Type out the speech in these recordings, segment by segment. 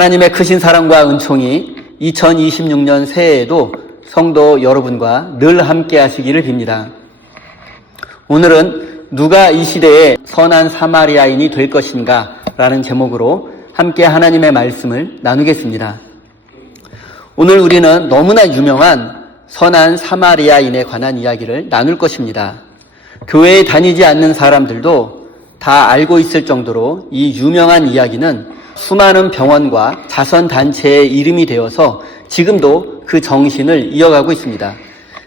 하나님의 크신 사랑과 은총이 2026년 새해에도 성도 여러분과 늘 함께 하시기를 빕니다. 오늘은 누가 이 시대에 선한 사마리아인이 될 것인가 라는 제목으로 함께 하나님의 말씀을 나누겠습니다. 오늘 우리는 너무나 유명한 선한 사마리아인에 관한 이야기를 나눌 것입니다. 교회에 다니지 않는 사람들도 다 알고 있을 정도로 이 유명한 이야기는 수많은 병원과 자선단체의 이름이 되어서 지금도 그 정신을 이어가고 있습니다.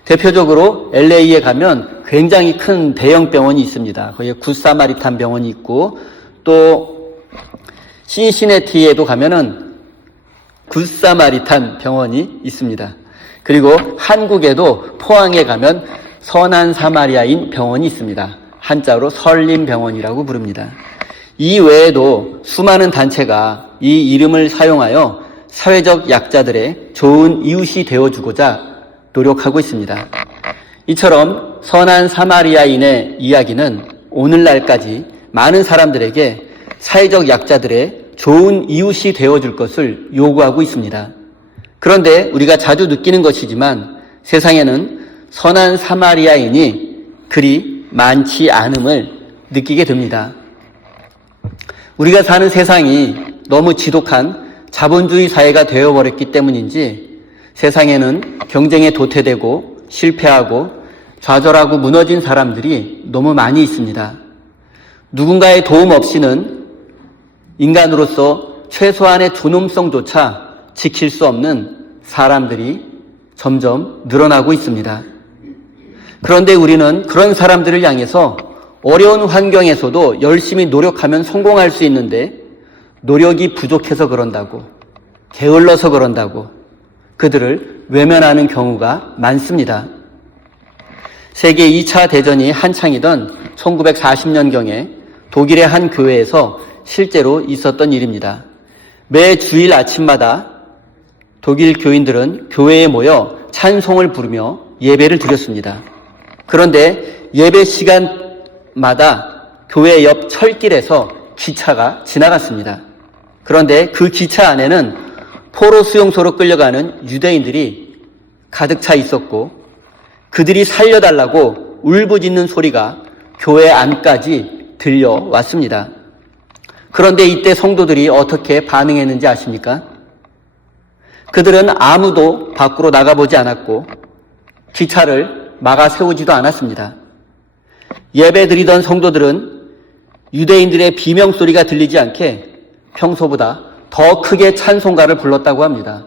대표적으로 LA에 가면 굉장히 큰 대형 병원이 있습니다. 거기에 굿사마리탄 병원이 있고, 또 신시내티에도 가면은 굿사마리탄 병원이 있습니다. 그리고 한국에도 포항에 가면 선한 사마리아인 병원이 있습니다. 한자로 설림병원이라고 부릅니다. 이 외에도 수많은 단체가 이 이름을 사용하여 사회적 약자들의 좋은 이웃이 되어주고자 노력하고 있습니다. 이처럼 선한 사마리아인의 이야기는 오늘날까지 많은 사람들에게 사회적 약자들의 좋은 이웃이 되어줄 것을 요구하고 있습니다. 그런데 우리가 자주 느끼는 것이지만 세상에는 선한 사마리아인이 그리 많지 않음을 느끼게 됩니다. 우리가 사는 세상이 너무 지독한 자본주의 사회가 되어버렸기 때문인지 세상에는 경쟁에 도태되고 실패하고 좌절하고 무너진 사람들이 너무 많이 있습니다. 누군가의 도움 없이는 인간으로서 최소한의 존엄성조차 지킬 수 없는 사람들이 점점 늘어나고 있습니다. 그런데 우리는 그런 사람들을 향해서 어려운 환경에서도 열심히 노력하면 성공할 수 있는데 노력이 부족해서 그런다고, 게을러서 그런다고 그들을 외면하는 경우가 많습니다. 세계 2차 대전이 한창이던 1940년경에 독일의 한 교회에서 실제로 있었던 일입니다. 매 주일 아침마다 독일 교인들은 교회에 모여 찬송을 부르며 예배를 드렸습니다. 그런데 예배 시간마다 교회 옆 철길에서 기차가 지나갔습니다. 그런데 그 기차 안에는 포로 수용소로 끌려가는 유대인들이 가득 차 있었고 그들이 살려달라고 울부짖는 소리가 교회 안까지 들려왔습니다. 그런데 이때 성도들이 어떻게 반응했는지 아십니까? 그들은 아무도 밖으로 나가보지 않았고 기차를 막아 세우지도 않았습니다. 예배 드리던 성도들은 유대인들의 비명소리가 들리지 않게 평소보다 더 크게 찬송가를 불렀다고 합니다.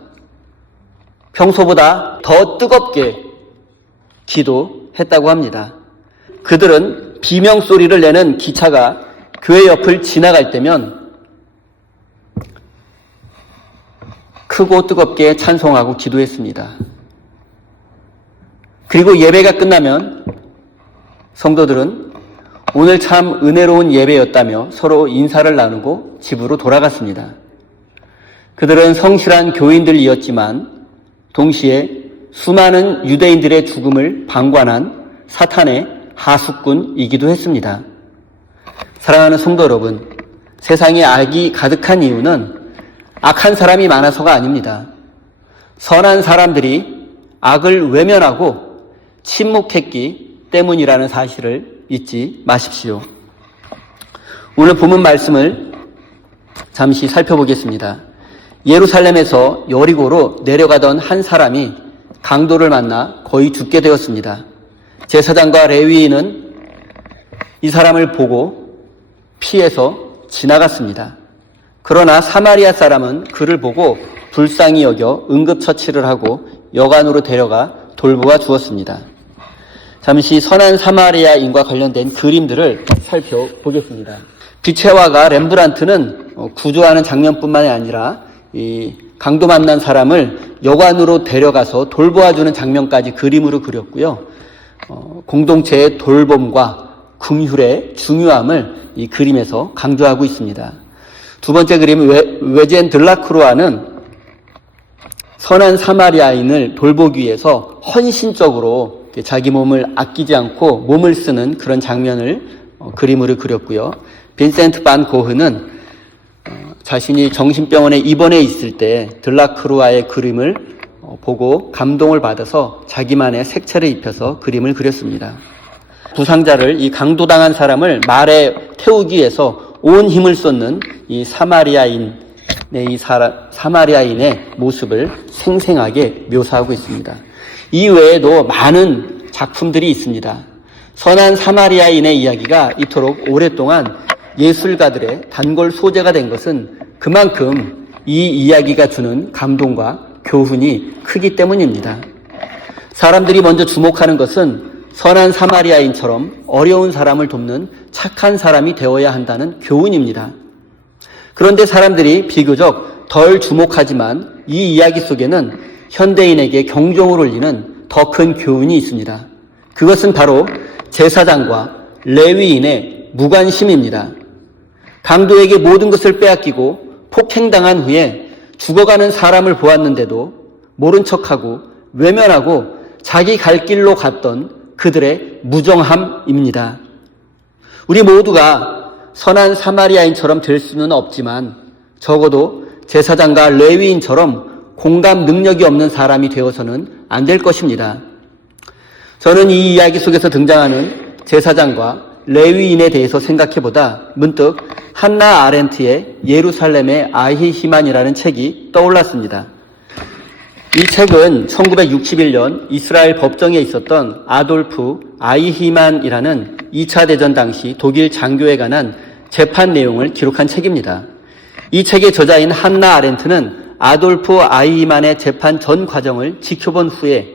평소보다 더 뜨겁게 기도했다고 합니다. 그들은 비명소리를 내는 기차가 교회 옆을 지나갈 때면 크고 뜨겁게 찬송하고 기도했습니다. 그리고 예배가 끝나면 성도들은 오늘 참 은혜로운 예배였다며 서로 인사를 나누고 집으로 돌아갔습니다. 그들은 성실한 교인들이었지만 동시에 수많은 유대인들의 죽음을 방관한 사탄의 하수꾼이기도 했습니다. 사랑하는 성도 여러분, 세상에 악이 가득한 이유는 악한 사람이 많아서가 아닙니다. 선한 사람들이 악을 외면하고 침묵했기 때문이라는 사실을 잊지 마십시오. 오늘 본문 말씀을 잠시 살펴보겠습니다. 예루살렘에서 여리고로 내려가던 한 사람이 강도를 만나 거의 죽게 되었습니다. 제사장과 레위인은 이 사람을 보고 피해서 지나갔습니다. 그러나 사마리아 사람은 그를 보고 불쌍히 여겨 응급처치를 하고 여관으로 데려가 돌보아 주었습니다. 잠시 선한 사마리아인과 관련된 그림들을 살펴보겠습니다. 빛의 화가 렘브란트는 구조하는 장면뿐만이 아니라 이 강도 만난 사람을 여관으로 데려가서 돌보아주는 장면까지 그림으로 그렸고요. 공동체의 돌봄과 긍휼의 중요함을 이 그림에서 강조하고 있습니다. 두 번째 그림, 외젠 들라크루아는 선한 사마리아인을 돌보기 위해서 헌신적으로 자기 몸을 아끼지 않고 몸을 쓰는 그런 장면을 그림으로 그렸고요. 빈센트 반 고흐는 자신이 정신병원에 입원해 있을 때 들라크루아의 그림을 보고 감동을 받아서 자기만의 색채를 입혀서 그림을 그렸습니다. 부상자를, 이 강도당한 사람을 말에 태우기 위해서 온 힘을 쏟는 이 사마리아인의 모습을 생생하게 묘사하고 있습니다. 이 외에도 많은 작품들이 있습니다. 선한 사마리아인의 이야기가 이토록 오랫동안 예술가들의 단골 소재가 된 것은 그만큼 이 이야기가 주는 감동과 교훈이 크기 때문입니다. 사람들이 먼저 주목하는 것은 선한 사마리아인처럼 어려운 사람을 돕는 착한 사람이 되어야 한다는 교훈입니다. 그런데 사람들이 비교적 덜 주목하지만 이 이야기 속에는 현대인에게 경종을 울리는 더 큰 교훈이 있습니다. 그것은 바로 제사장과 레위인의 무관심입니다. 강도에게 모든 것을 빼앗기고 폭행당한 후에 죽어가는 사람을 보았는데도 모른 척하고 외면하고 자기 갈 길로 갔던 그들의 무정함입니다. 우리 모두가 선한 사마리아인처럼 될 수는 없지만 적어도 제사장과 레위인처럼 공감 능력이 없는 사람이 되어서는 안 될 것입니다. 저는 이 이야기 속에서 등장하는 제사장과 레위인에 대해서 생각해보다 문득 한나 아렌트의 예루살렘의 아히히만이라는 책이 떠올랐습니다. 이 책은 1961년 이스라엘 법정에 있었던 아돌프 아히히만이라는 2차 대전 당시 독일 장교에 관한 재판 내용을 기록한 책입니다. 이 책의 저자인 한나 아렌트는 아돌프 아히히만의 재판 전 과정을 지켜본 후에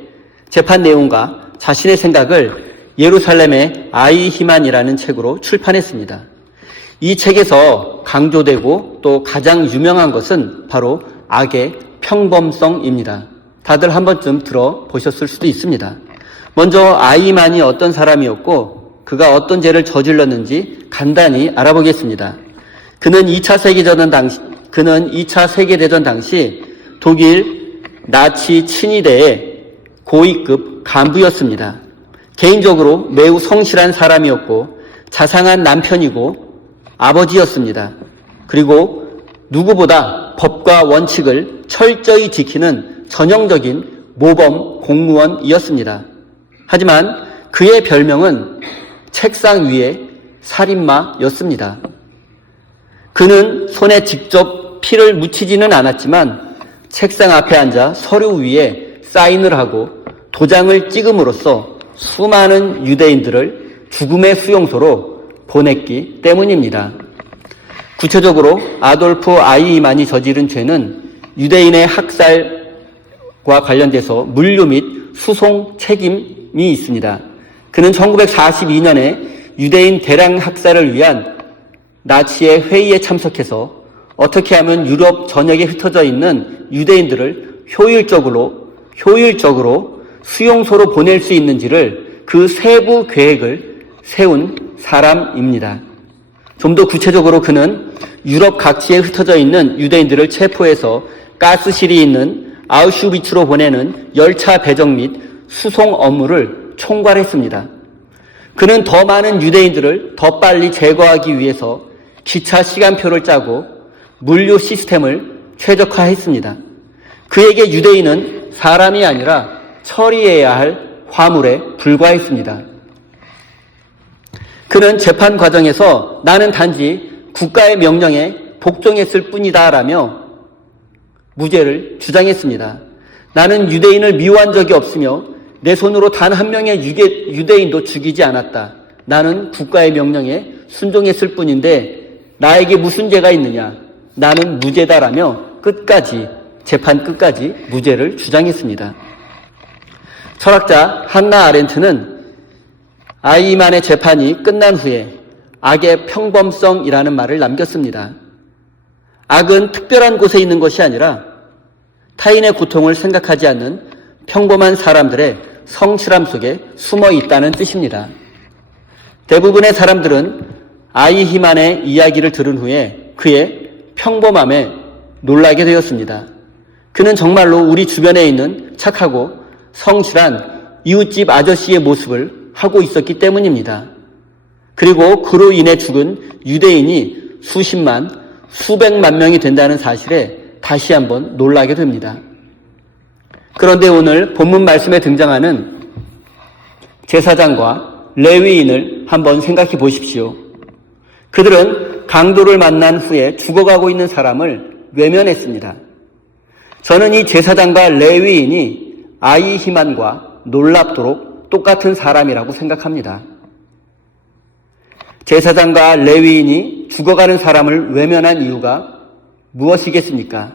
재판 내용과 자신의 생각을 예루살렘의 아히히만이라는 책으로 출판했습니다. 이 책에서 강조되고 또 가장 유명한 것은 바로 악의 평범성입니다. 다들 한 번쯤 들어보셨을 수도 있습니다. 먼저 아히만이 어떤 사람이었고 그가 어떤 죄를 저질렀는지 간단히 알아보겠습니다. 그는 2차 세계대전 당시 독일 나치 친위대의 고위급 간부였습니다. 개인적으로 매우 성실한 사람이었고 자상한 남편이고 아버지였습니다. 그리고 누구보다 법과 원칙을 철저히 지키는 전형적인 모범 공무원이었습니다. 하지만 그의 별명은 책상 위의 살인마였습니다. 그는 손에 직접 피를 묻히지는 않았지만 책상 앞에 앉아 서류 위에 사인을 하고 도장을 찍음으로써 수많은 유대인들을 죽음의 수용소로 보냈기 때문입니다. 구체적으로 아돌프 아히만이 저지른 죄는 유대인의 학살과 관련돼서 물류 및 수송 책임이 있습니다. 그는 1942년에 유대인 대량 학살을 위한 나치의 회의에 참석해서 어떻게 하면 유럽 전역에 흩어져 있는 유대인들을 효율적으로 수용소로 보낼 수 있는지를 그 세부 계획을 세운 사람입니다. 좀 더 구체적으로 그는 유럽 각지에 흩어져 있는 유대인들을 체포해서 가스실이 있는 아우슈비츠로 보내는 열차 배정 및 수송 업무를 총괄했습니다. 그는 더 많은 유대인들을 더 빨리 제거하기 위해서 기차 시간표를 짜고 물류 시스템을 최적화했습니다. 그에게 유대인은 사람이 아니라 처리해야 할 화물에 불과했습니다. 그는 재판 과정에서 나는 단지 국가의 명령에 복종했을 뿐이다라며 무죄를 주장했습니다. 나는 유대인을 미워한 적이 없으며 내 손으로 단 한 명의 유대인도 죽이지 않았다. 나는 국가의 명령에 순종했을 뿐인데 나에게 무슨 죄가 있느냐. 나는 무죄다라며 재판 끝까지 무죄를 주장했습니다. 철학자 한나 아렌트는 아히만의 재판이 끝난 후에 악의 평범성이라는 말을 남겼습니다. 악은 특별한 곳에 있는 것이 아니라 타인의 고통을 생각하지 않는 평범한 사람들의 성실함 속에 숨어 있다는 뜻입니다. 대부분의 사람들은 아히만의 이야기를 들은 후에 그의 평범함에 놀라게 되었습니다. 그는 정말로 우리 주변에 있는 착하고 성실한 이웃집 아저씨의 모습을 하고 있었기 때문입니다. 그리고 그로 인해 죽은 유대인이 수십만, 수백만 명이 된다는 사실에 다시 한번 놀라게 됩니다. 그런데 오늘 본문 말씀에 등장하는 제사장과 레위인을 한번 생각해 보십시오. 그들은 강도를 만난 후에 죽어가고 있는 사람을 외면했습니다. 저는 이 제사장과 레위인이 아이히만과 놀랍도록 똑같은 사람이라고 생각합니다. 제사장과 레위인이 죽어가는 사람을 외면한 이유가 무엇이겠습니까?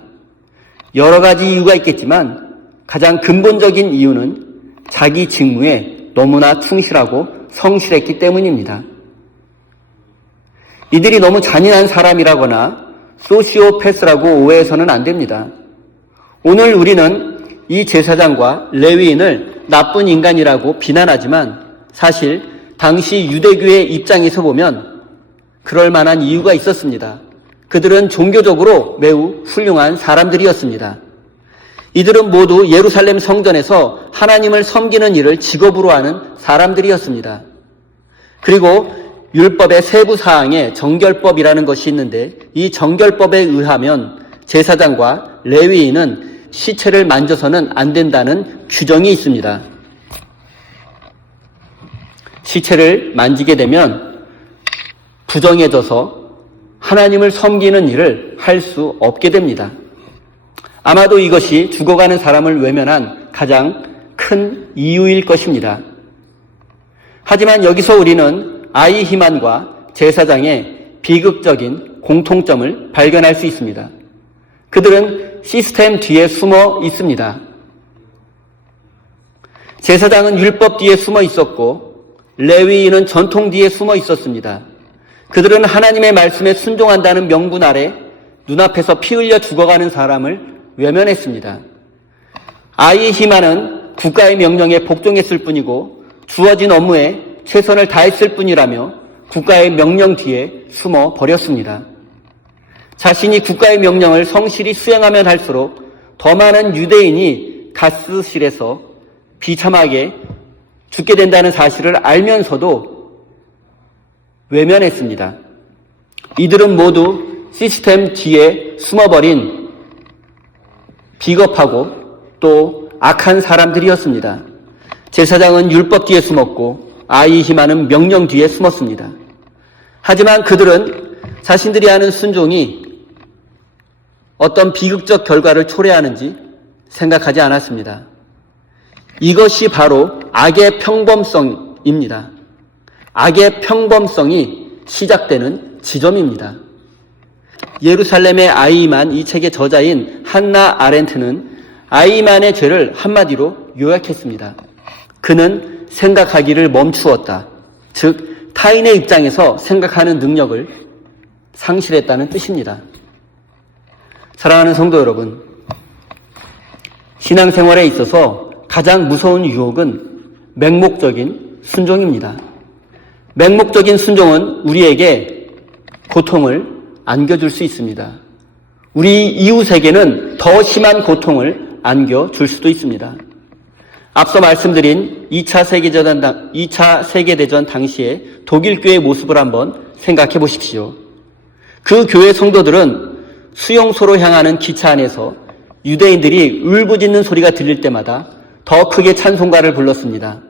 여러 가지 이유가 있겠지만 가장 근본적인 이유는 자기 직무에 너무나 충실하고 성실했기 때문입니다. 이들이 너무 잔인한 사람이라거나 소시오패스라고 오해해서는 안 됩니다. 오늘 우리는 이 제사장과 레위인을 나쁜 인간이라고 비난하지만 사실 당시 유대교의 입장에서 보면 그럴 만한 이유가 있었습니다. 그들은 종교적으로 매우 훌륭한 사람들이었습니다. 이들은 모두 예루살렘 성전에서 하나님을 섬기는 일을 직업으로 하는 사람들이었습니다. 그리고 율법의 세부 사항에 정결법이라는 것이 있는데 이 정결법에 의하면 제사장과 레위인은 시체를 만져서는 안 된다는 규정이 있습니다. 시체를 만지게 되면 부정해져서 하나님을 섬기는 일을 할 수 없게 됩니다. 아마도 이것이 죽어가는 사람을 외면한 가장 큰 이유일 것입니다. 하지만 여기서 우리는 아이히만과 제사장의 비극적인 공통점을 발견할 수 있습니다. 그들은 시스템 뒤에 숨어 있습니다. 제사장은 율법 뒤에 숨어 있었고 레위인은 전통 뒤에 숨어 있었습니다. 그들은 하나님의 말씀에 순종한다는 명분 아래 눈앞에서 피 흘려 죽어가는 사람을 외면했습니다. 아이히만은 국가의 명령에 복종했을 뿐이고 주어진 업무에 최선을 다했을 뿐이라며 국가의 명령 뒤에 숨어 버렸습니다. 자신이 국가의 명령을 성실히 수행하면 할수록 더 많은 유대인이 가스실에서 비참하게 죽게 된다는 사실을 알면서도 외면했습니다. 이들은 모두 시스템 뒤에 숨어버린 비겁하고 또 악한 사람들이었습니다. 제사장은 율법 뒤에 숨었고 아이히만은 명령 뒤에 숨었습니다. 하지만 그들은 자신들이 하는 순종이 어떤 비극적 결과를 초래하는지 생각하지 않았습니다. 이것이 바로 악의 평범성입니다. 악의 평범성이 시작되는 지점입니다. 예루살렘의 아이만 이 책의 저자인 한나 아렌트는 아이만의 죄를 한마디로 요약했습니다. 그는 생각하기를 멈추었다. 즉 타인의 입장에서 생각하는 능력을 상실했다는 뜻입니다. 사랑하는 성도 여러분, 신앙생활에 있어서 가장 무서운 유혹은 맹목적인 순종입니다. 맹목적인 순종은 우리에게 고통을 안겨줄 수 있습니다. 우리 이웃에게는 더 심한 고통을 안겨줄 수도 있습니다. 앞서 말씀드린 2차 세계대전 당시의 독일교의 모습을 한번 생각해 보십시오. 그 교회 성도들은 수용소로 향하는 기차 안에서 유대인들이 울부짖는 소리가 들릴 때마다 더 크게 찬송가를 불렀습니다.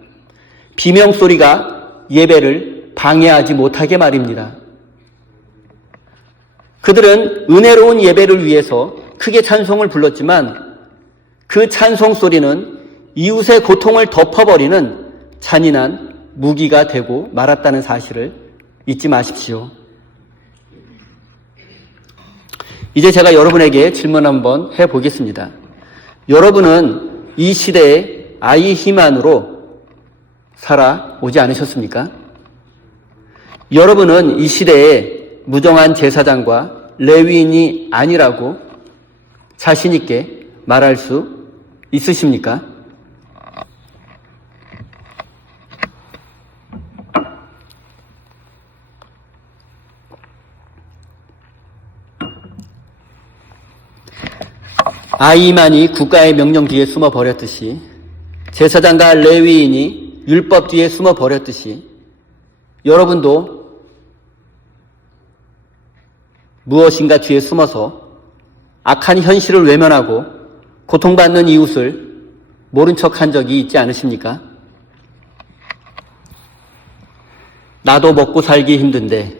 비명소리가 예배를 방해하지 못하게 말입니다. 그들은 은혜로운 예배를 위해서 크게 찬송을 불렀지만 그 찬송 소리는 이웃의 고통을 덮어버리는 잔인한 무기가 되고 말았다는 사실을 잊지 마십시오. 이제 제가 여러분에게 질문 한번 해보겠습니다. 여러분은 이 시대에 아이히만으로 살아오지 않으셨습니까? 여러분은 이 시대에 무정한 제사장과 레위인이 아니라고 자신 있게 말할 수 있으십니까? 아이만이 국가의 명령 뒤에 숨어 버렸듯이 제사장과 레위인이 율법 뒤에 숨어 버렸듯이 여러분도 무엇인가 뒤에 숨어서 악한 현실을 외면하고 고통받는 이웃을 모른 척한 적이 있지 않으십니까? 나도 먹고 살기 힘든데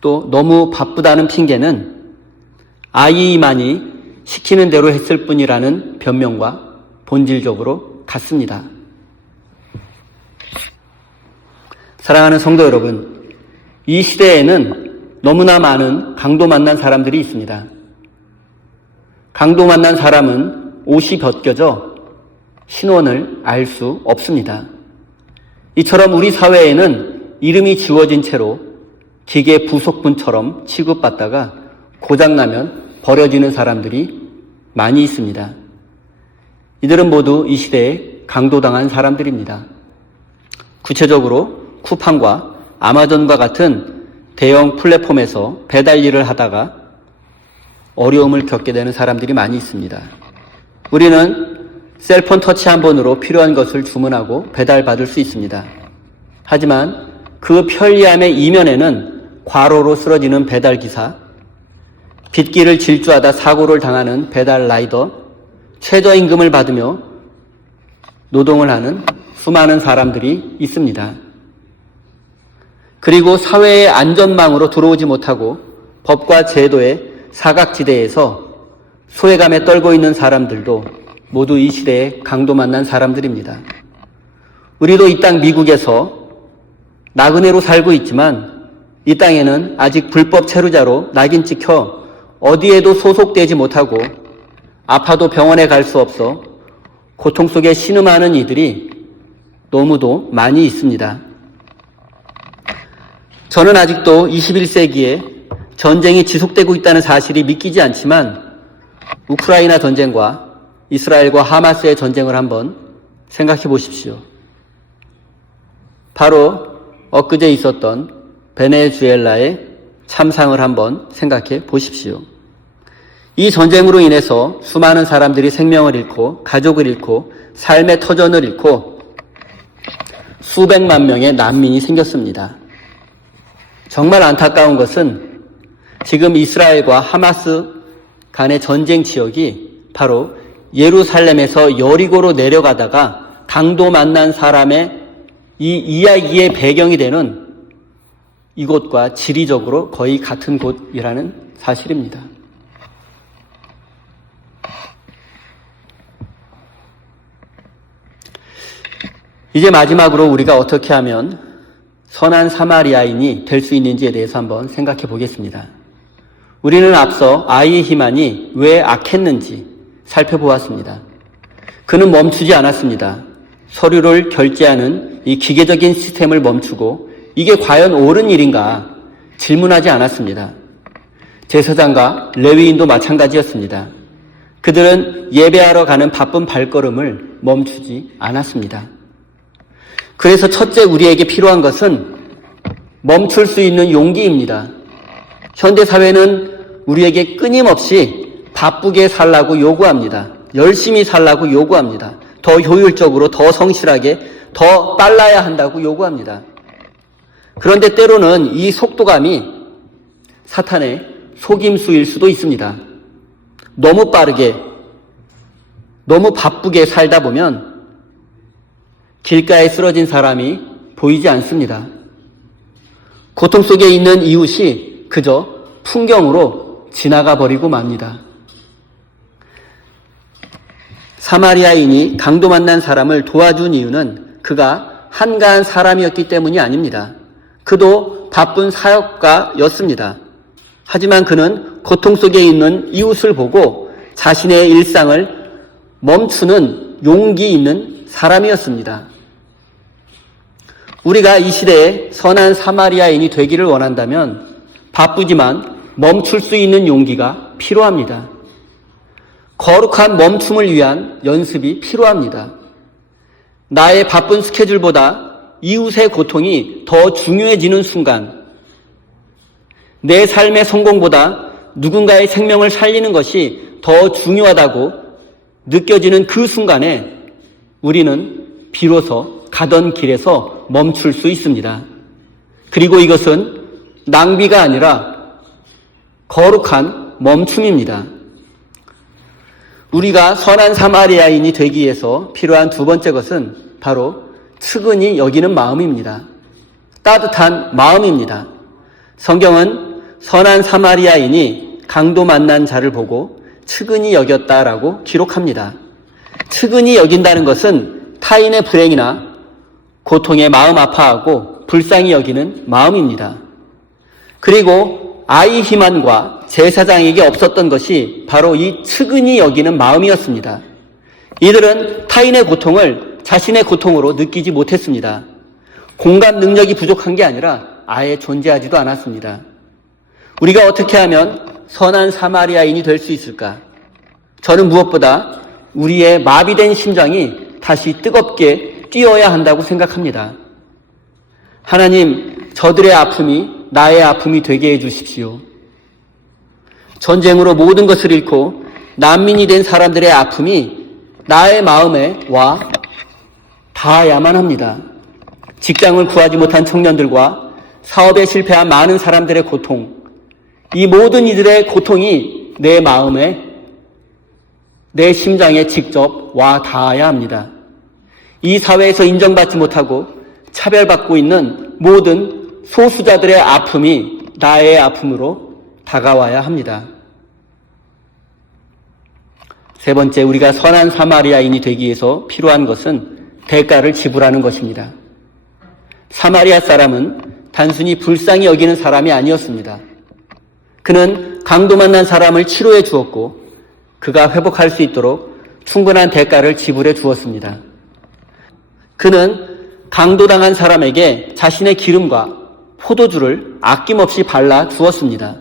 또 너무 바쁘다는 핑계는 아이만이 시키는 대로 했을 뿐이라는 변명과 본질적으로 같습니다. 사랑하는 성도 여러분, 이 시대에는 너무나 많은 강도 만난 사람들이 있습니다. 강도 만난 사람은 옷이 벗겨져 신원을 알 수 없습니다. 이처럼 우리 사회에는 이름이 지워진 채로 기계 부속품처럼 취급받다가 고장나면 버려지는 사람들이 많이 있습니다. 이들은 모두 이 시대에 강도당한 사람들입니다. 구체적으로 쿠팡과 아마존과 같은 대형 플랫폼에서 배달 일을 하다가 어려움을 겪게 되는 사람들이 많이 있습니다. 우리는 셀폰 터치 한 번으로 필요한 것을 주문하고 배달받을 수 있습니다. 하지만 그 편리함의 이면에는 과로로 쓰러지는 배달기사, 빗길을 질주하다 사고를 당하는 배달 라이더, 최저임금을 받으며 노동을 하는 수많은 사람들이 있습니다. 그리고 사회의 안전망으로 들어오지 못하고 법과 제도의 사각지대에서 소외감에 떨고 있는 사람들도 모두 이 시대에 강도 만난 사람들입니다. 우리도 이 땅 미국에서 나그네로 살고 있지만 이 땅에는 아직 불법 체류자로 낙인 찍혀 어디에도 소속되지 못하고 아파도 병원에 갈 수 없어 고통 속에 신음하는 이들이 너무도 많이 있습니다. 저는 아직도 21세기에 전쟁이 지속되고 있다는 사실이 믿기지 않지만 우크라이나 전쟁과 이스라엘과 하마스의 전쟁을 한번 생각해 보십시오. 바로 엊그제 있었던 베네수엘라의 참상을 한번 생각해 보십시오. 이 전쟁으로 인해서 수많은 사람들이 생명을 잃고 가족을 잃고 삶의 터전을 잃고 수백만 명의 난민이 생겼습니다. 정말 안타까운 것은 지금 이스라엘과 하마스 간의 전쟁 지역이 바로 예루살렘에서 여리고로 내려가다가 강도 만난 사람의 이 이야기의 배경이 되는 이곳과 지리적으로 거의 같은 곳이라는 사실입니다. 이제 마지막으로 우리가 어떻게 하면 선한 사마리아인이 될 수 있는지에 대해서 한번 생각해 보겠습니다. 우리는 앞서 아이히만이 왜 악했는지 살펴보았습니다. 그는 멈추지 않았습니다. 서류를 결제하는 이 기계적인 시스템을 멈추고 이게 과연 옳은 일인가 질문하지 않았습니다. 제사장과 레위인도 마찬가지였습니다. 그들은 예배하러 가는 바쁜 발걸음을 멈추지 않았습니다. 그래서 첫째 우리에게 필요한 것은 멈출 수 있는 용기입니다. 현대사회는 우리에게 끊임없이 바쁘게 살라고 요구합니다. 열심히 살라고 요구합니다. 더 효율적으로, 더 성실하게, 더 빨라야 한다고 요구합니다. 그런데 때로는 이 속도감이 사탄의 속임수일 수도 있습니다. 너무 빠르게, 너무 바쁘게 살다 보면 길가에 쓰러진 사람이 보이지 않습니다. 고통 속에 있는 이웃이 그저 풍경으로 지나가 버리고 맙니다. 사마리아인이 강도 만난 사람을 도와준 이유는 그가 한가한 사람이었기 때문이 아닙니다. 그도 바쁜 사역가였습니다. 하지만 그는 고통 속에 있는 이웃을 보고 자신의 일상을 멈추는 용기 있는 사람이었습니다. 우리가 이 시대에 선한 사마리아인이 되기를 원한다면 바쁘지만 멈출 수 있는 용기가 필요합니다. 거룩한 멈춤을 위한 연습이 필요합니다. 나의 바쁜 스케줄보다 이웃의 고통이 더 중요해지는 순간, 내 삶의 성공보다 누군가의 생명을 살리는 것이 더 중요하다고 느껴지는 그 순간에 우리는 비로소 가던 길에서 멈출 수 있습니다. 그리고 이것은 낭비가 아니라 거룩한 멈춤입니다. 우리가 선한 사마리아인이 되기 위해서 필요한 두 번째 것은 바로 측은히 여기는 마음입니다. 따뜻한 마음입니다. 성경은 선한 사마리아인이 강도 만난 자를 보고 측은히 여겼다라고 기록합니다. 측은히 여긴다는 것은 타인의 불행이나 고통에 마음 아파하고 불쌍히 여기는 마음입니다. 그리고 아히만과 제사장에게 없었던 것이 바로 이 측은히 여기는 마음이었습니다. 이들은 타인의 고통을 자신의 고통으로 느끼지 못했습니다. 공감 능력이 부족한 게 아니라 아예 존재하지도 않았습니다. 우리가 어떻게 하면 선한 사마리아인이 될 수 있을까? 저는 무엇보다 우리의 마비된 심장이 다시 뜨겁게 뛰어야 한다고 생각합니다. 하나님, 저들의 아픔이 나의 아픔이 되게 해주십시오. 전쟁으로 모든 것을 잃고 난민이 된 사람들의 아픔이 나의 마음에 와 닿아야만 합니다. 직장을 구하지 못한 청년들과 사업에 실패한 많은 사람들의 고통, 이 모든 이들의 고통이 내 마음에, 내 심장에 직접 와 닿아야 합니다. 이 사회에서 인정받지 못하고 차별받고 있는 모든 소수자들의 아픔이 나의 아픔으로 다가와야 합니다. 세 번째, 우리가 선한 사마리아인이 되기 위해서 필요한 것은 대가를 지불하는 것입니다. 사마리아 사람은 단순히 불쌍히 여기는 사람이 아니었습니다. 그는 강도 만난 사람을 치료해 주었고 그가 회복할 수 있도록 충분한 대가를 지불해 주었습니다. 그는 강도당한 사람에게 자신의 기름과 포도주를 아낌없이 발라 주었습니다.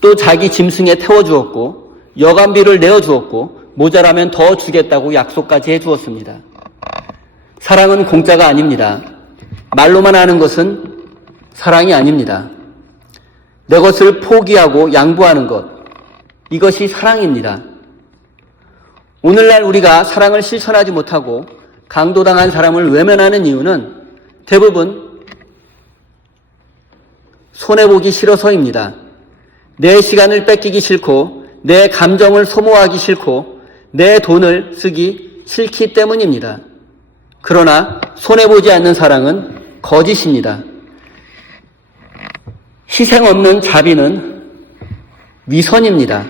또 자기 짐승에 태워주었고 여간비를 내어주었고 모자라면 더 주겠다고 약속까지 해주었습니다. 사랑은 공짜가 아닙니다. 말로만 하는 것은 사랑이 아닙니다. 내 것을 포기하고 양보하는 것, 이것이 사랑입니다. 오늘날 우리가 사랑을 실천하지 못하고 강도당한 사람을 외면하는 이유는 대부분 손해보기 싫어서입니다. 내 시간을 뺏기기 싫고 내 감정을 소모하기 싫고 내 돈을 쓰기 싫기 때문입니다. 그러나 손해보지 않는 사랑은 거짓입니다. 희생 없는 자비는 위선입니다.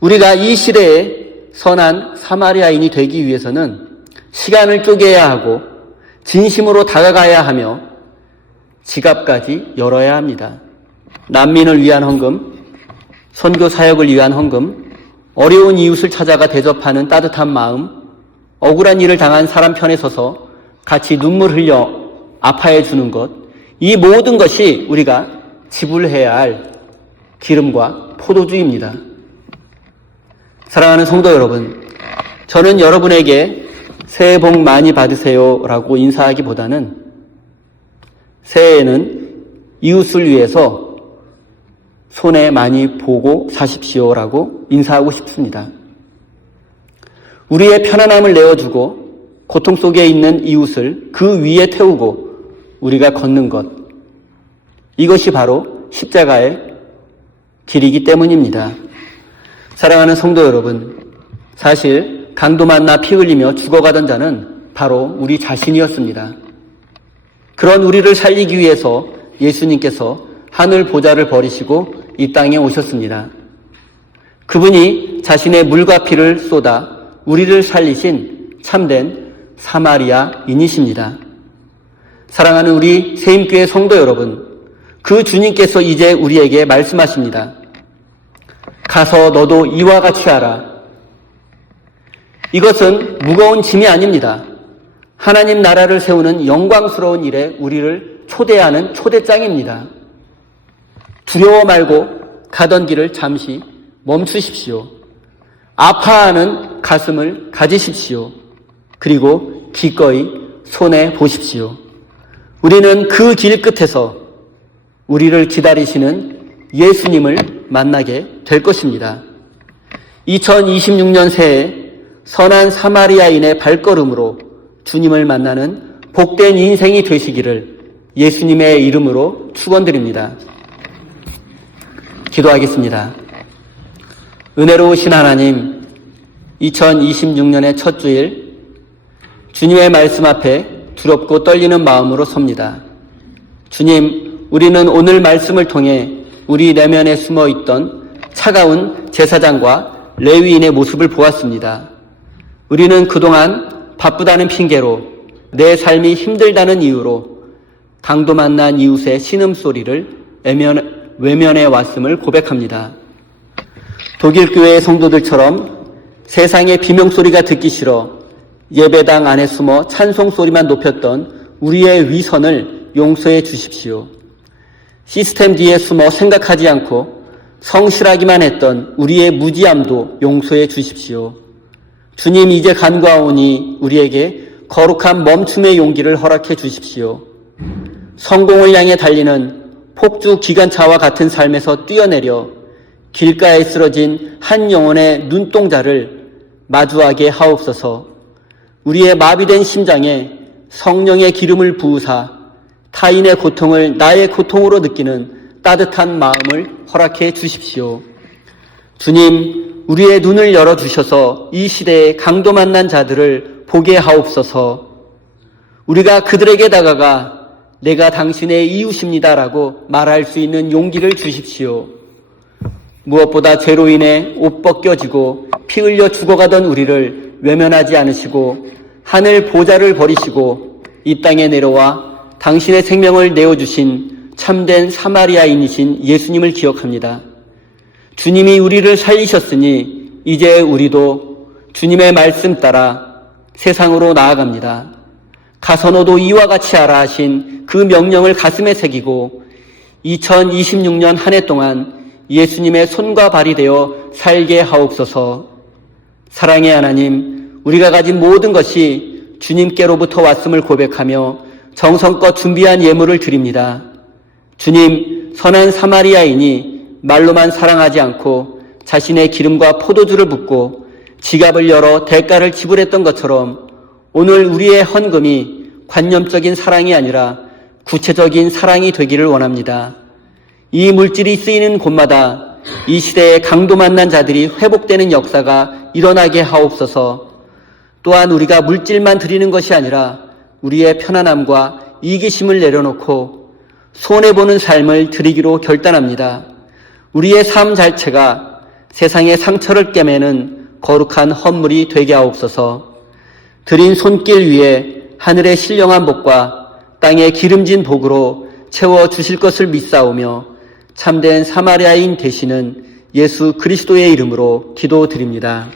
우리가 이 시대에 선한 사마리아인이 되기 위해서는 시간을 쪼개야 하고 진심으로 다가가야 하며 지갑까지 열어야 합니다. 난민을 위한 헌금, 선교 사역을 위한 헌금, 어려운 이웃을 찾아가 대접하는 따뜻한 마음, 억울한 일을 당한 사람 편에 서서 같이 눈물 흘려 아파해 주는 것, 이 모든 것이 우리가 지불해야 할 기름과 포도주입니다. 사랑하는 성도 여러분, 저는 여러분에게 새해 복 많이 받으세요라고 인사하기보다는 새해에는 이웃을 위해서 손해 많이 보고 사십시오라고 인사하고 싶습니다. 우리의 편안함을 내어주고 고통 속에 있는 이웃을 그 위에 태우고 우리가 걷는 것, 이것이 바로 십자가의 길이기 때문입니다. 사랑하는 성도 여러분, 사실 강도 만나 피 흘리며 죽어가던 자는 바로 우리 자신이었습니다. 그런 우리를 살리기 위해서 예수님께서 하늘 보좌를 버리시고 이 땅에 오셨습니다. 그분이 자신의 물과 피를 쏟아 우리를 살리신 참된 사마리아인이십니다. 사랑하는 우리 세임교회 성도 여러분, 그 주님께서 이제 우리에게 말씀하십니다. 가서 너도 이와 같이 하라. 이것은 무거운 짐이 아닙니다. 하나님 나라를 세우는 영광스러운 일에 우리를 초대하는 초대장입니다. 두려워 말고 가던 길을 잠시 멈추십시오. 아파하는 가슴을 가지십시오. 그리고 기꺼이 손해 보십시오. 우리는 그 길 끝에서 우리를 기다리시는 예수님을 만나게 될 것입니다. 2026년 새해 선한 사마리아인의 발걸음으로 주님을 만나는 복된 인생이 되시기를 예수님의 이름으로 축원드립니다. 기도하겠습니다. 은혜로우신 하나님, 2026년의 첫 주일 주님의 말씀 앞에 두렵고 떨리는 마음으로 섭니다. 주님, 우리는 오늘 말씀을 통해 우리 내면에 숨어있던 차가운 제사장과 레위인의 모습을 보았습니다. 우리는 그동안 바쁘다는 핑계로, 내 삶이 힘들다는 이유로 강도 만난 이웃의 신음소리를 외면해 왔음을 고백합니다. 독일교회의 성도들처럼 세상의 비명소리가 듣기 싫어 예배당 안에 숨어 찬송소리만 높였던 우리의 위선을 용서해 주십시오. 시스템 뒤에 숨어 생각하지 않고 성실하기만 했던 우리의 무지함도 용서해 주십시오. 주님, 이제 간구하오니 우리에게 거룩한 멈춤의 용기를 허락해 주십시오. 성공을 향해 달리는 폭주 기관차와 같은 삶에서 뛰어내려 길가에 쓰러진 한 영혼의 눈동자를 마주하게 하옵소서. 우리의 마비된 심장에 성령의 기름을 부으사 타인의 고통을 나의 고통으로 느끼는 따뜻한 마음을 허락해 주십시오. 주님, 우리의 눈을 열어주셔서 이 시대에 강도 만난 자들을 보게 하옵소서. 우리가 그들에게 다가가 내가 당신의 이웃입니다라고 말할 수 있는 용기를 주십시오. 무엇보다 죄로 인해 옷 벗겨지고 피 흘려 죽어가던 우리를 외면하지 않으시고 하늘 보좌를 버리시고 이 땅에 내려와 당신의 생명을 내어주신 참된 사마리아인이신 예수님을 기억합니다. 주님이 우리를 살리셨으니 이제 우리도 주님의 말씀 따라 세상으로 나아갑니다. 가서 너도 이와 같이 하라 하신 그 명령을 가슴에 새기고 2026년 한 해 동안 예수님의 손과 발이 되어 살게 하옵소서. 사랑의 하나님, 우리가 가진 모든 것이 주님께로부터 왔음을 고백하며 정성껏 준비한 예물을 드립니다. 주님, 선한 사마리아인이 말로만 사랑하지 않고 자신의 기름과 포도주를 붓고 지갑을 열어 대가를 지불했던 것처럼 오늘 우리의 헌금이 관념적인 사랑이 아니라 구체적인 사랑이 되기를 원합니다. 이 물질이 쓰이는 곳마다 이 시대에 강도 만난 자들이 회복되는 역사가 일어나게 하옵소서. 또한 우리가 물질만 드리는 것이 아니라 우리의 편안함과 이기심을 내려놓고 손해보는 삶을 드리기로 결단합니다. 우리의 삶 자체가 세상의 상처를 꿰매는 거룩한 헌물이 되게 하옵소서. 드린 손길 위에 하늘의 신령한 복과 땅의 기름진 복으로 채워주실 것을 믿사오며 참된 사마리아인 되시는 예수 그리스도의 이름으로 기도드립니다.